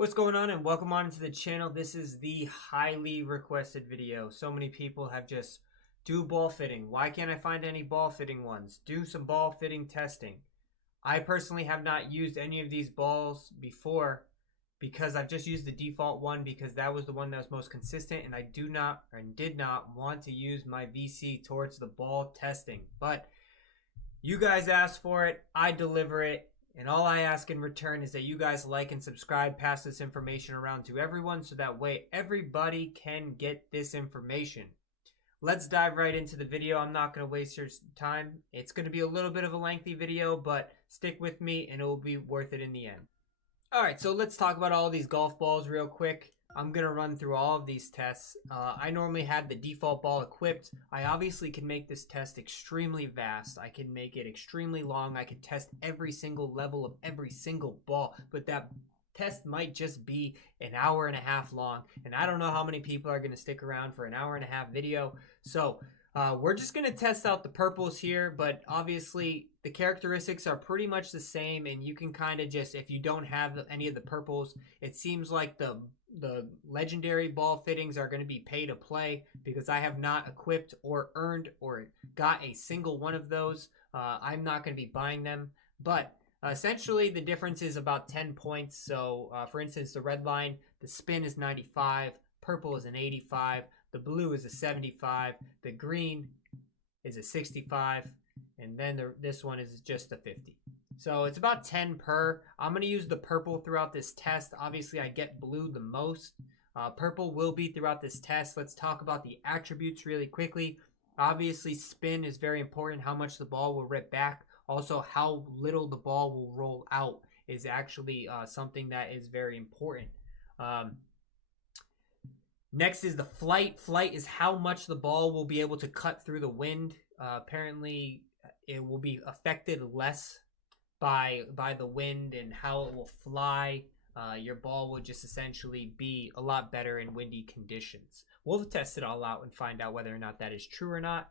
What's going on, and welcome on to the channel. This is the highly requested video. So many people have just do ball fitting. Why can't I find any ball fitting ones? Do some ball fitting testing. I personally have not used any of these balls before because I've just used the default one because that was the one that was most consistent, and I did not want to use my VC towards the ball testing. But you guys asked for it, I deliver it. And all I ask in return is that you guys like and subscribe, pass this information around to everyone so that way everybody can get this information. Let's dive right into the video. I'm not going to waste your time. It's going to be a little bit of a lengthy video, but stick with me and it will be worth it in the end. Alright, so let's talk about all these golf balls real quick. I'm going to run through all of these tests. I normally had the default ball equipped. I obviously can make this test extremely vast. I can make it extremely long. I can test every single level of every single ball, but that test might just be an hour and a half long, and I don't know how many people are going to stick around for an hour and a half video. So we're just going to test out the purples here, but obviously the characteristics are pretty much the same, and you can kind of just, if you don't have any of the purples, it seems like the legendary ball fittings are going to be pay to play because I have not equipped or earned or got a single one of those. I'm not going to be buying them, but essentially the difference is about 10 points. So for instance, the red line, the spin is 95, purple is an 85, the blue is a 75, the green is a 65, and then this one is just a 50. So it's about 10 per. I'm going to use the purple throughout this test. Obviously, I get blue the most. Purple will be throughout this test. Let's talk about the attributes really quickly. Obviously, spin is very important. How much the ball will rip back. Also, how little the ball will roll out is actually something that is very important. Next is the flight. Flight is how much the ball will be able to cut through the wind. Apparently, it will be affected less by the wind and how it will fly. Your ball will just essentially be a lot better in windy conditions. We'll test it all out and find out whether or not that is true or not.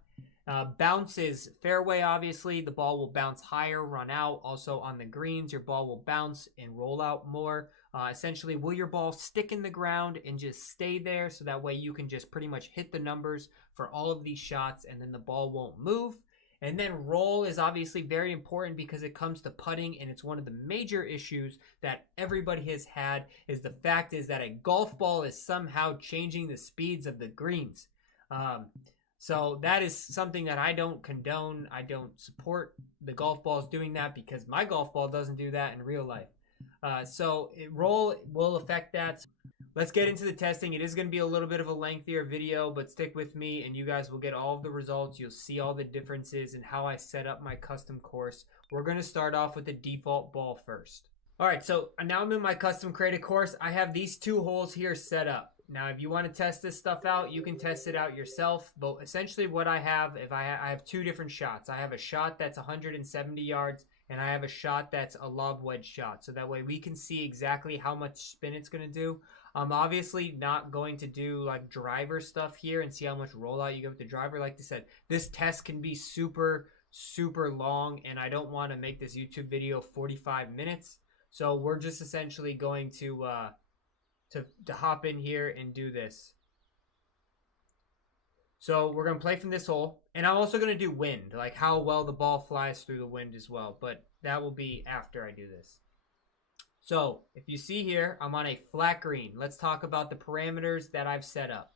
Bounce is fairway, obviously. The ball will bounce higher, run out. Also on the greens, your ball will bounce and roll out more. Essentially, will your ball stick in the ground and just stay there so that way you can just pretty much hit the numbers for all of these shots and then the ball won't move. And then roll is obviously very important because it comes to putting, and it's one of the major issues that everybody has had is the fact is that a golf ball is somehow changing the speeds of the greens. So that is something that I don't condone. I don't support the golf balls doing that because my golf ball doesn't do that in real life. Roll will affect that. Let's get into the testing. It is going to be a little bit of a lengthier video, but stick with me and you guys will get all of the results. You'll see all the differences and how I set up my custom course. We're going to start off with the default ball first. All right, so now I'm in my custom created course. I have these two holes here set up. Now, if you want to test this stuff out, you can test it out yourself. But essentially what I have, I have two different shots. I have a shot that's 170 yards, and I have a shot that's a lob wedge shot. So that way we can see exactly how much spin it's going to do. I'm obviously not going to do like driver stuff here and see how much rollout you get with the driver. Like I said, this test can be super long, and I don't want to make this YouTube video 45 minutes. So we're just essentially going to hop in here and do this. So we're going to play from this hole, and I'm also going to do wind, like how well the ball flies through the wind as well, but that will be after I do this. So if you see here, I'm on a flat green. Let's talk about the parameters that I've set up.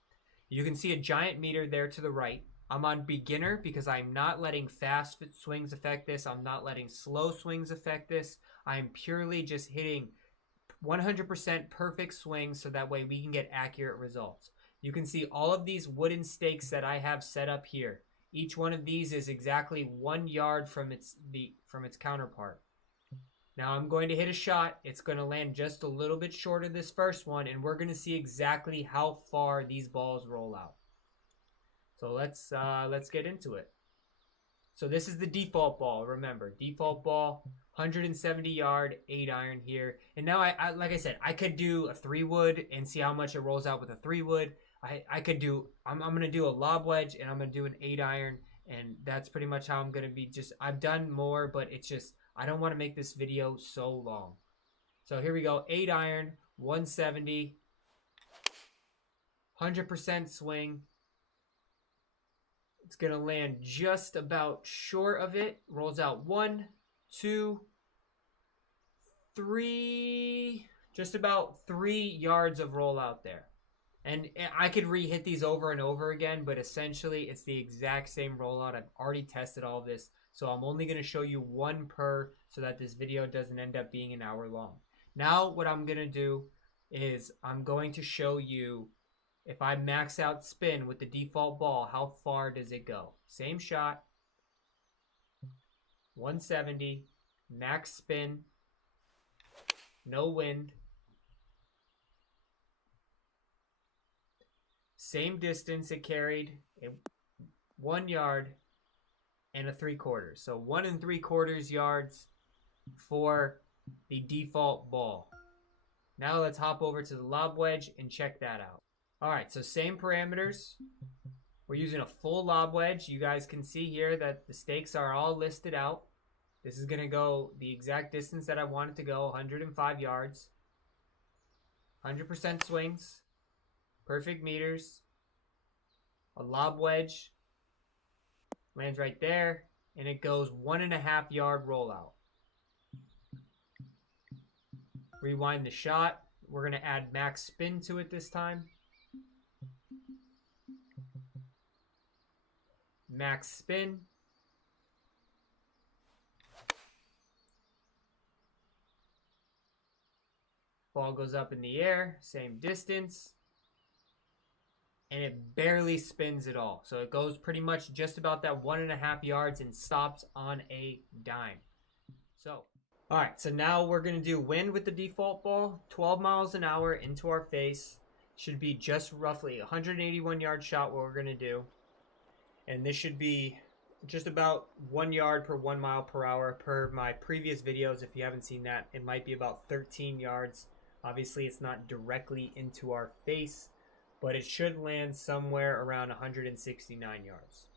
You can see a giant meter there to the right. I'm on beginner because I'm not letting fast swings affect this. I'm not letting slow swings affect this. I'm purely just hitting 100% perfect swings so that way we can get accurate results. You can see all of these wooden stakes that I have set up here. Each one of these is exactly 1 yard from its counterpart. Now I'm going to hit a shot. It's going to land just a little bit short of this first one, and we're going to see exactly how far these balls roll out. So let's get into it. So this is the default ball. Remember, default ball, 170 yard, 8 iron here. And now I like I said, I could do a 3-wood and see how much it rolls out with a 3-wood. I'm going to do a lob wedge, and I'm going to do an 8 iron, and that's pretty much how I'm going to be. I've done more, but it's just I don't want to make this video so long. So here we go, 8 iron. 170, 100% swing. It's going to land just about short of it. Rolls out 1, 2, 3, just about 3 yards of rollout there. And I could re-hit these over and over again, but essentially it's the exact same rollout. I've already tested all of this, so I'm only going to show you one per so that this video doesn't end up being an hour long. Now what I'm going to do is I'm going to show you if I max out spin with the default ball, how far does it go? Same shot, 170, max spin, no wind. Same distance it carried, 1 yard and a 3/4. So 1 3/4 yards for the default ball. Now let's hop over to the lob wedge and check that out. All right, so same parameters. We're using a full lob wedge. You guys can see here that the stakes are all listed out. This is going to go the exact distance that I want it to go, 105 yards. 100% swings. Perfect meters. A lob wedge. Lands right there. And it goes 1.5 yard rollout. Rewind the shot. We're going to add max spin to it this time. Max spin. Ball goes up in the air, same distance. And it barely spins at all. So it goes pretty much just about that 1.5 yards and stops on a dime. So, all right, so now we're going to do wind with the default ball, 12 miles an hour into our face. Should be just roughly 181 yard shot what we're going to do. And this should be just about 1 yard per 1 mile per hour per my previous videos. If you haven't seen that, it might be about 13 yards. Obviously, it's not directly into our face, but it should land somewhere around 169 yards.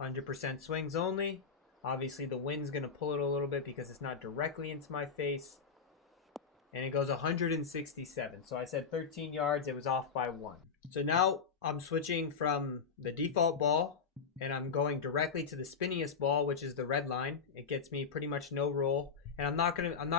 100% swings only. Obviously, the wind's going to pull it a little bit because it's not directly into my face. And it goes 167. So I said 13 yards. It was off by 1. So now I'm switching from the default ball and I'm going directly to the spinniest ball, which is the red line. It gets me pretty much no roll. And I'm not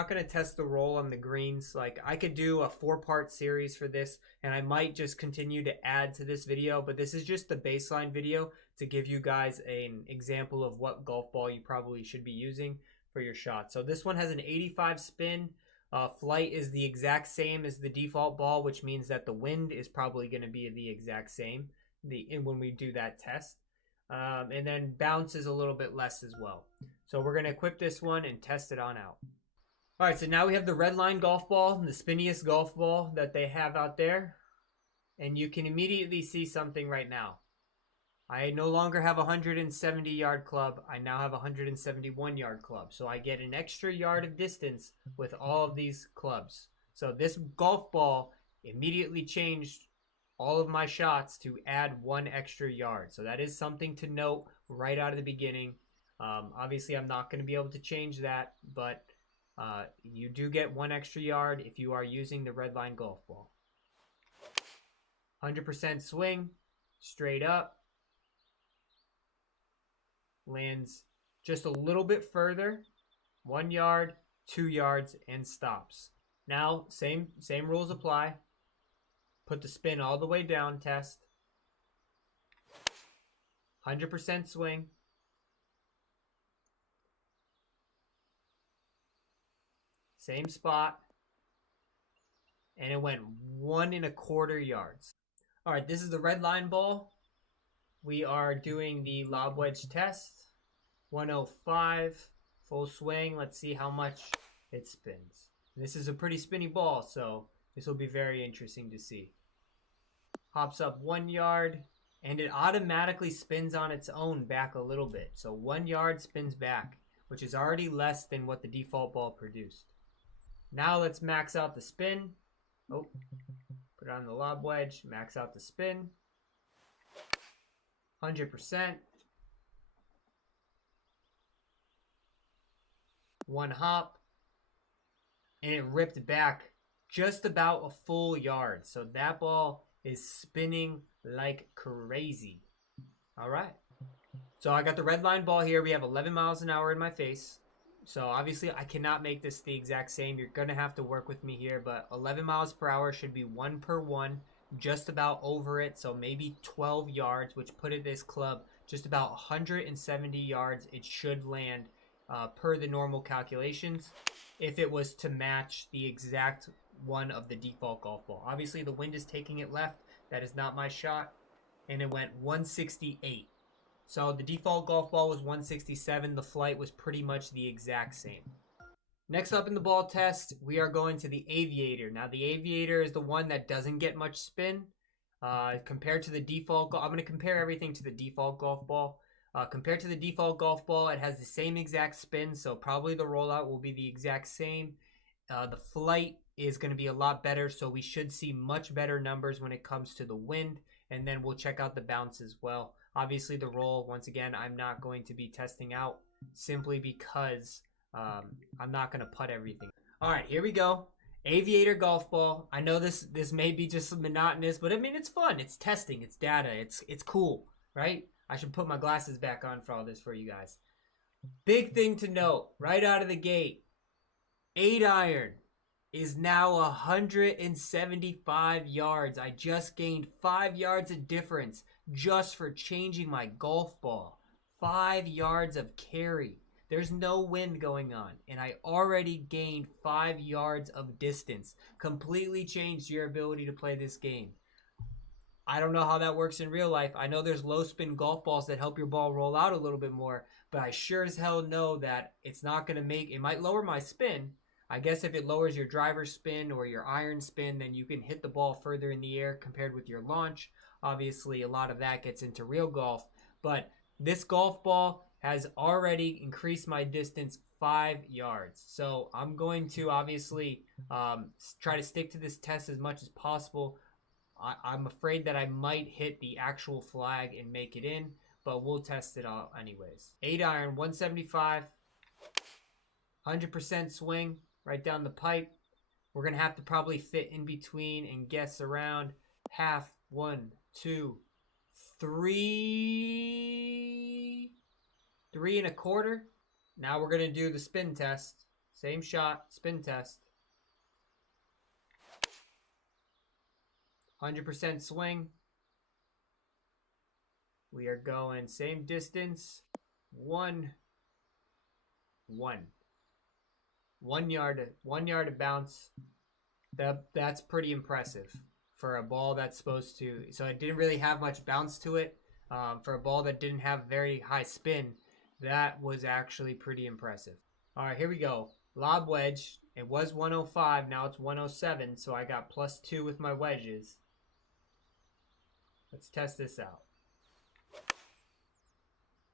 gonna test the roll on the greens. Like, I could do a 4-part series for this, and I might just continue to add to this video, but this is just the baseline video to give you guys an example of what golf ball you probably should be using for your shot. So this one has an 85 spin. Flight is the exact same as the default ball, which means that the wind is probably going to be the exact same when we do that test. And then bounce is a little bit less as well. So we're going to equip this one and test it on out. All right, so now we have the Redline golf ball, the spinniest golf ball that they have out there. And you can immediately see something right now. I no longer have a 170 yard club. I now have a 171 yard club. So I get an extra yard of distance with all of these clubs. So this golf ball immediately changed all of my shots to add 1 extra yard. So that is something to note right out of the beginning. Obviously, I'm not going to be able to change that, but you do get 1 extra yard if you are using the Redline golf ball. 100% swing, straight up. Lands just a little bit further, 1 yard, 2 yards, and stops. Now, same rules apply. Put the spin all the way down test. 100% swing. Same spot. And it went 1 1/4 yards. All right, this is the Redline ball. We are doing the lob wedge test. 105, full swing. Let's see how much it spins. This is a pretty spinny ball, so this will be very interesting to see. Hops up 1 yard, and it automatically spins on its own back a little bit. So 1 yard spins back, which is already less than what the default ball produced. Now let's max out the spin. Oh, put it on the lob wedge, max out the spin. 100%. 1 hop. and it ripped back just about a full yard. So that ball is spinning like crazy. All right. So I got the Redline Ball here. We have 11 miles an hour in my face. So obviously I cannot make this the exact same. You're going to have to work with me here. But 11 miles per hour should be 1 per 1. Just about over it. So maybe 12 yards, which put this club just about 170 yards. It should land per the normal calculations if it was to match the exact one of the default golf ball. Obviously the wind is taking it left. That is not my shot. And it went 168. So the default golf ball was 167. The flight was pretty much the exact same. Next up in the ball test, we are going to the Aviator. Now the Aviator is the one that doesn't get much spin compared to the default. I'm going to compare everything to the default golf ball. Compared to the default golf ball, it has the same exact spin, so probably the rollout will be the exact same. The flight is going to be a lot better, so we should see much better numbers when it comes to the wind, and then we'll check out the bounce as well. Obviously the roll, once again, I'm not going to be testing out simply because I'm not going to putt everything. All right, here we go. Aviator golf ball. I know this may be just monotonous, but I mean, it's fun. It's testing. It's data. It's cool, right? I should put my glasses back on for all this for you guys. Big thing to note, right out of the gate, 8-iron is now 175 yards. I just gained 5 yards of difference just for changing my golf ball. 5 yards of carry. There's no wind going on, and I already gained 5 yards of distance. Completely changed your ability to play this game. I don't know how that works in real life. I know there's low spin golf balls that help your ball roll out a little bit more, but I sure as hell know that it's not going to make, it might lower my spin. I guess if it lowers your driver spin or your iron spin, then you can hit the ball further in the air compared with your launch. Obviously, a lot of that gets into real golf, but this golf ball has already increased my distance 5 yards. So I'm going to obviously try to stick to this test as much as possible. I'm afraid that I might hit the actual flag and make it in, but we'll test it all anyways. 8-iron, 175, 100% swing right down the pipe. We're going to have to probably fit in between and guess around half, 1, 2, 3, 3.25. Now we're going to do the spin test. Same shot, spin test. 100% swing. We are going same distance. 1 yard of bounce. That's pretty impressive for a ball that's supposed to. So it didn't really have much bounce to it. For a ball that didn't have very high spin, that was actually pretty impressive. All right, here we go. Lob wedge. It was 105. Now it's 107. So I got +2 with my wedges. Let's test this out.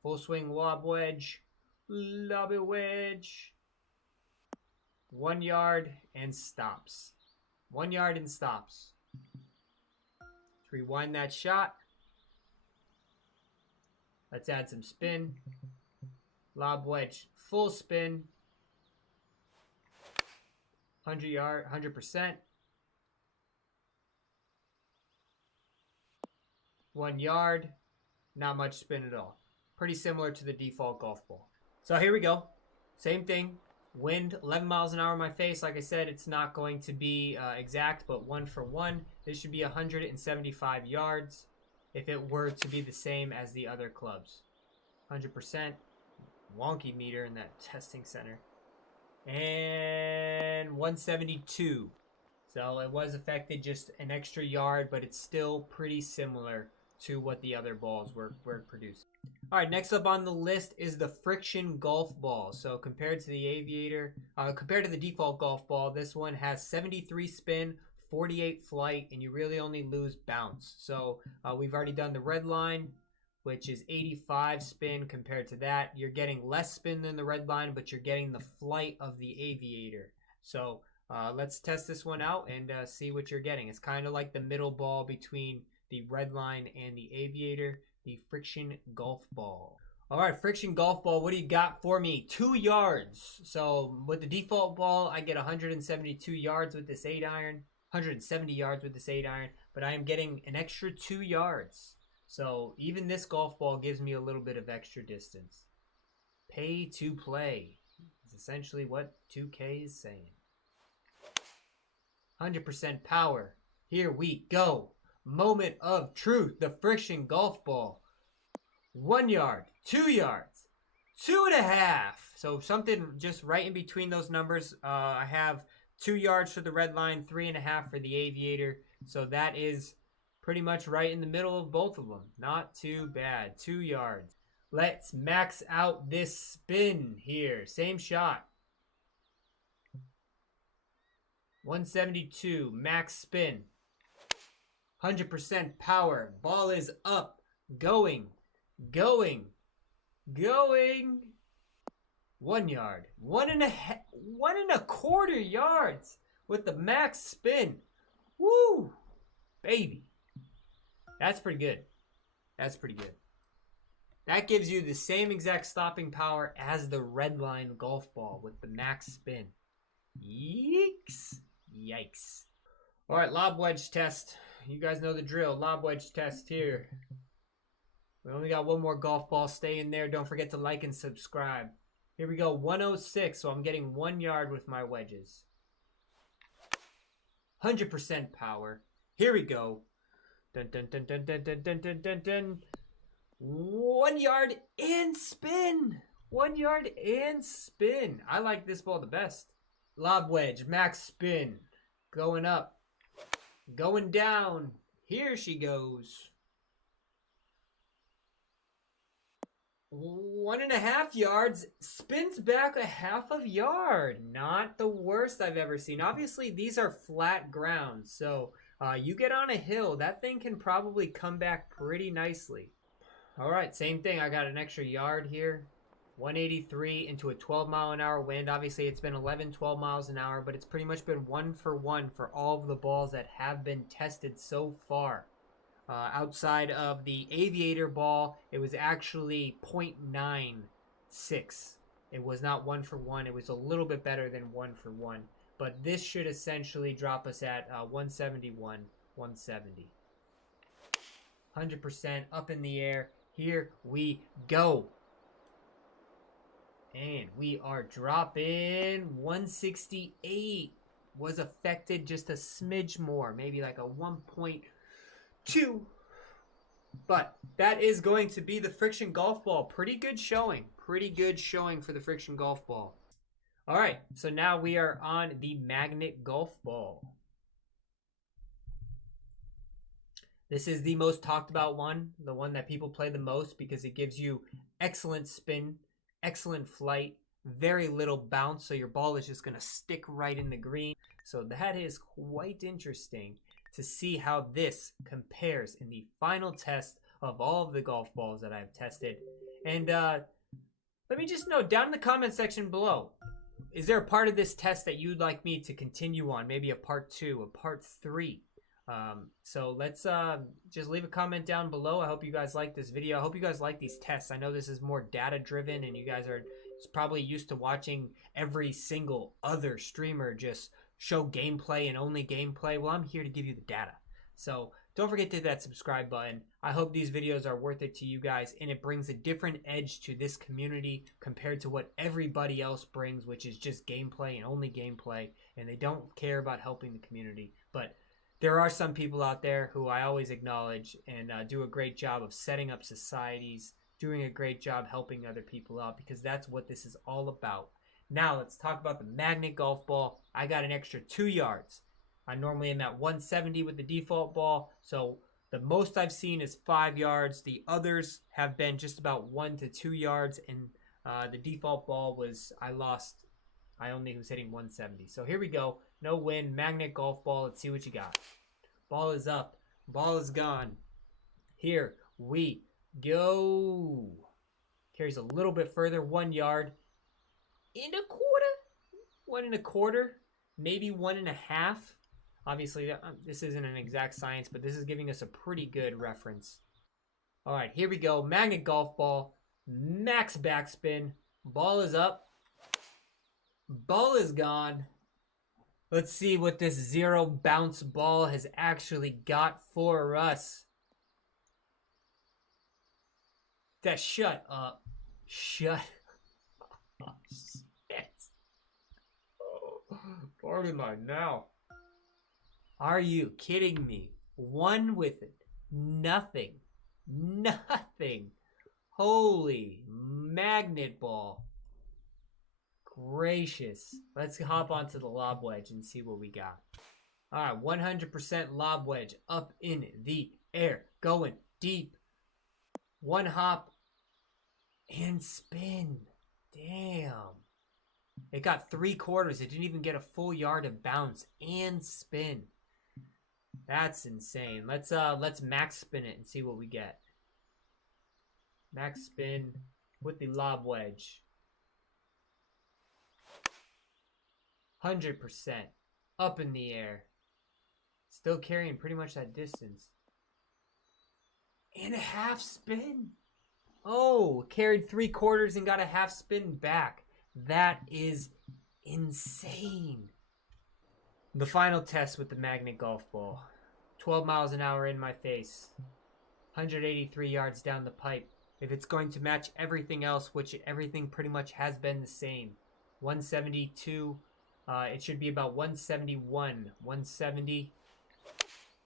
Full swing lob wedge. Lob it wedge. 1 yard and stops. 1 yard and stops. Let's rewind that shot. Let's add some spin. Lob wedge, full spin. 100%. 1 yard, not much spin at all. Pretty similar to the default golf ball. So here we go. Same thing. Wind 11 miles an hour in my face. Like I said, it's not going to be exact, but 1 for 1. This should be 175 yards if it were to be the same as the other clubs. 100%. Wonky meter in that testing center. And 172. So it was affected just an extra yard, but it's still pretty similar to what the other balls were producing. All right, next up on the list is the friction golf ball. So compared to the Aviator, compared to the default golf ball, this one has 73 spin, 48 flight, and you really only lose bounce. So we've already done the Redline, which is 85 spin compared to that. You're getting less spin than the Redline, but you're getting the flight of the Aviator. So let's test this one out and see what you're getting. It's kind of like the middle ball between the Redline and the Aviator, the friction golf ball. All right, friction golf ball, what do you got for me? 2 yards. So with the default ball, I get 172 yards with this 8-iron, 170 yards with this 8-iron, but I am getting an extra 2 yards. So even this golf ball gives me a little bit of extra distance. Pay to play is essentially what 2K is saying. 100% power. Here we go. Moment of truth. The friction golf ball. 1 yard, 2 yards, 2.5. So something just right in between those numbers. I have 2 yards for the red line, 3.5 for the Aviator. So that is pretty much right in the middle of both of them. Not too bad. 2 yards. Let's max out this spin here. Same shot. 172, max spin. 100% power. Ball is up. Going. 1 yard. 1.25 yards with the max spin. Woo! Baby. That's pretty good. That's pretty good. That gives you the same exact stopping power as the Redline golf ball with the max spin. Yikes. All right, lob wedge test. You guys know the drill. Lob wedge test here. We only got one more golf ball. Stay in there. Don't forget to like and subscribe. Here we go. 106. So I'm getting 1 yard with my wedges. 100% power. Here we go. Dun, dun, dun, dun, dun, dun, dun, dun, dun, dun. 1 yard and spin. 1 yard and spin. I like this ball the best. Lob wedge. Max spin. Going up. Going down. Here she goes. 1.5 yards, spins back 1/2 yard. Not the worst I've ever seen. Obviously, these are flat ground, so you get on a hill, that thing can probably come back pretty nicely. All right, same thing. I got an extra yard here. 183 into a 12-mile-an-hour wind. Obviously, it's been 11, 12 miles an hour, but it's pretty much been 1 for 1 for all of the balls that have been tested so far. Outside of the Aviator ball, it was actually 0.96. It was not 1 for 1. It was a little bit better than 1 for 1. But this should essentially drop us at 171, 170. 100% up in the air. Here we go. And we are dropping 168. Was affected just a smidge more. Maybe like a 1.2. But that is going to be the friction golf ball. Pretty good showing. Pretty good showing for the friction golf ball. All right, so now we are on the magnet golf ball. This is the most talked about one, the one that people play the most because it gives you excellent spin, excellent flight, very little bounce, so your ball is just going to stick right in the green. So that is quite interesting to see how this compares in the final test of all of the golf balls that I've tested. And let me just know down in the comment section below, is there a part of this test that you'd like me to continue on? Maybe a part 2, a part 3. So let's just leave a comment down below. I hope you guys like this video. I hope you guys like these tests. I know this is more data driven and you guys are probably used to watching every single other streamer just show gameplay and only gameplay. Well, I'm here to give you the data. So don't forget to hit that subscribe button. I hope these videos are worth it to you guys and it brings a different edge to this community compared to what everybody else brings, which is just gameplay and only gameplay, and they don't care about helping the community. But there are some people out there who I always acknowledge and do a great job of setting up societies, doing a great job helping other people out, because that's what this is all about. Now let's talk about the magnet golf ball. I got an extra 2 yards. I normally am at 170 with the default ball, so the most I've seen is 5 yards. The others have been just about 1 to 2 yards, and the default ball was, I only was hitting 170. So here we go. No win, magnet golf ball. Let's see what you got. Ball is up. Ball is gone. Here we go. Carries a little bit further, 1 yard. 1.25, maybe 1.5. Obviously, this isn't an exact science, but this is giving us a pretty good reference. All right, here we go. Magnet golf ball. Max backspin. Ball is up. Ball is gone. Let's see what this zero bounce ball has actually got for us. Shut up. Shut up. Shit. Oh, pardon my now. Are you kidding me? One with it. Nothing. Nothing. Holy magnet ball. Gracious. Let's hop onto the lob wedge and see what we got. All right, 100% lob wedge up in the air. Going deep. One hop and spin. Damn. It got 3/4. It didn't even get a full yard of bounce and spin. That's insane. Let's max spin it and see what we get. Max spin with the lob wedge. 100% up in the air. Still carrying pretty much that distance. And a half spin. Oh, carried 3/4 and got a half spin back. That is insane. The final test with the magnet golf ball. 12 miles an hour in my face. 183 yards down the pipe. If it's going to match everything else, which everything pretty much has been the same. 172. It should be about 171. 170.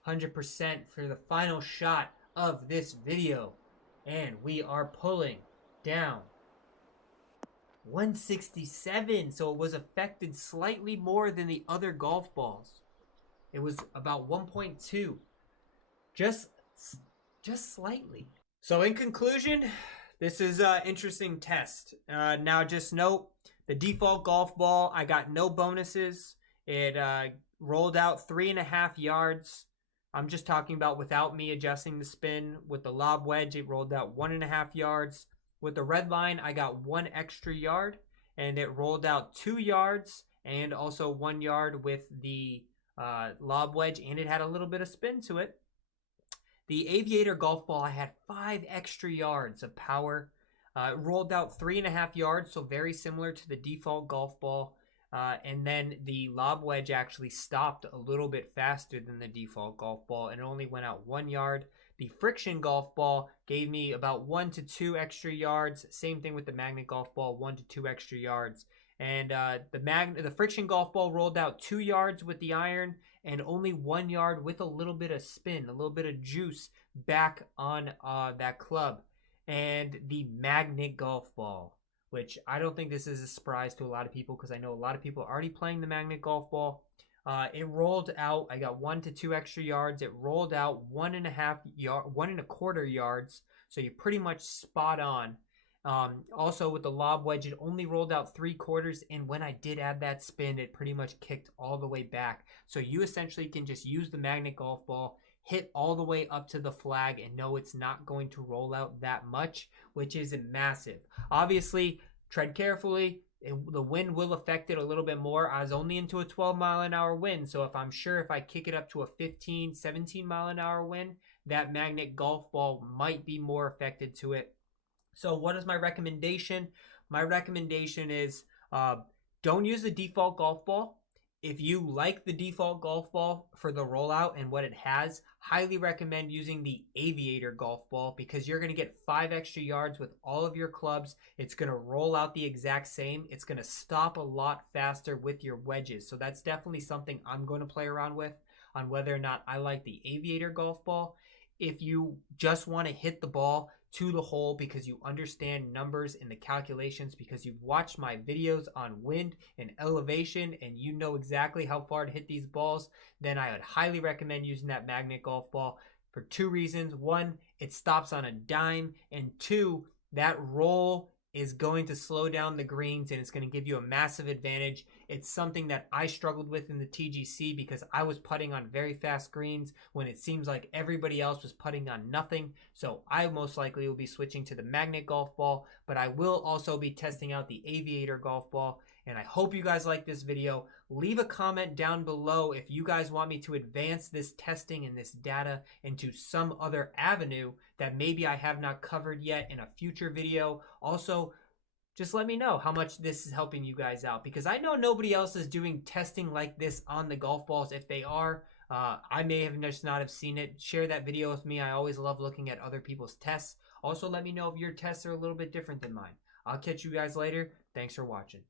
100% for the final shot of this video. And we are pulling down 167. So it was affected slightly more than the other golf balls. It was about 1.2. Just slightly. So in conclusion, this is an interesting test. Now just note, the default golf ball, I got no bonuses. It rolled out 3.5 yards. I'm just talking about without me adjusting the spin. With the lob wedge, it rolled out 1.5 yards. With the red line, I got 1 extra yard, and it rolled out 2 yards and also 1 yard with the lob wedge, and it had a little bit of spin to it. The Aviator golf ball, I had 5 extra yards of power. It rolled out 3.5 yards, so very similar to the default golf ball. And then the lob wedge actually stopped a little bit faster than the default golf ball, and it only went out 1 yard. The friction golf ball gave me about 1 to 2 extra yards. Same thing with the magnet golf ball, 1 to 2 extra yards. And the friction golf ball rolled out 2 yards with the iron and only 1 yard with a little bit of spin, a little bit of juice back on that club. And the magnet golf ball, which I don't think this is a surprise to a lot of people because I know a lot of people are already playing the magnet golf ball. It rolled out, I got 1 to 2 extra yards. It rolled out 1.25 yards. So you're pretty much spot on. Also with the lob wedge, it only rolled out 3/4, and when I did add that spin, it pretty much kicked all the way back. So you essentially can just use the magnet golf ball, hit all the way up to the flag, and know it's not going to roll out that much, which is massive. Obviously, tread carefully. The wind will affect it a little bit more. I was only into a 12-mile-an-hour wind, so if I'm sure if I kick it up to a 15, 17-mile-an-hour wind, that magnet golf ball might be more affected to it. So what is my recommendation? My recommendation is don't use the default golf ball. If you like the default golf ball for the rollout and what it has, highly recommend using the Aviator golf ball because you're going to get 5 extra yards with all of your clubs. It's going to roll out the exact same. It's going to stop a lot faster with your wedges. So that's definitely something I'm going to play around with on whether or not I like the Aviator golf ball. If you just want to hit the ball to the hole because you understand numbers and the calculations because you've watched my videos on wind and elevation and you know exactly how far to hit these balls, then I would highly recommend using that magnet golf ball for 2 reasons. 1, it stops on a dime, and 2, that roll is going to slow down the greens and it's going to give you a massive advantage. It's something that I struggled with in the TGC because I was putting on very fast greens when it seems like everybody else was putting on nothing. So I most likely will be switching to the magnet golf ball, but I will also be testing out the Aviator golf ball. And I hope you guys like this video. Leave a comment down below if you guys want me to advance this testing and this data into some other avenue that maybe I have not covered yet in a future video. Also, just let me know how much this is helping you guys out, because I know nobody else is doing testing like this on the golf balls. If they are, I may have just not have seen it. Share that video with me. I always love looking at other people's tests. Also, let me know if your tests are a little bit different than mine. I'll catch you guys later. Thanks for watching.